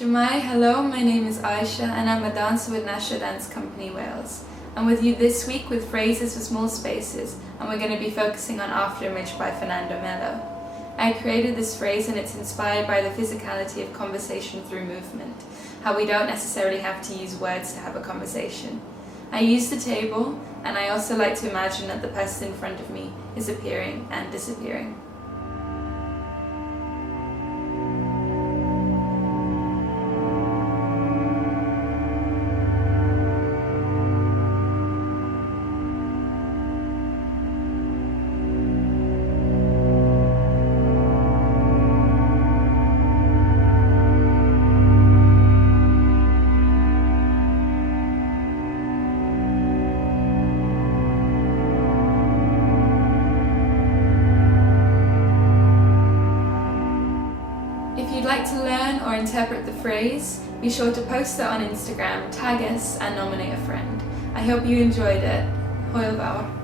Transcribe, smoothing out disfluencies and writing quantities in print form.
Shemai, hello, my name is Aisha and I'm a dancer with National Dance Company Wales. I'm with you this week with Phrases for Small Spaces, and we're going to be focusing on Afterimage by Mannau. I created this phrase and it's inspired by the physicality of conversation through movement, how we don't necessarily have to use words to have a conversation. I use the table, and I also like to imagine that the person in front of me is appearing and disappearing. If you'd like to learn or interpret the phrase, be sure to post it on Instagram, tag us and nominate a friend. I hope you enjoyed it. Hwyl fawr.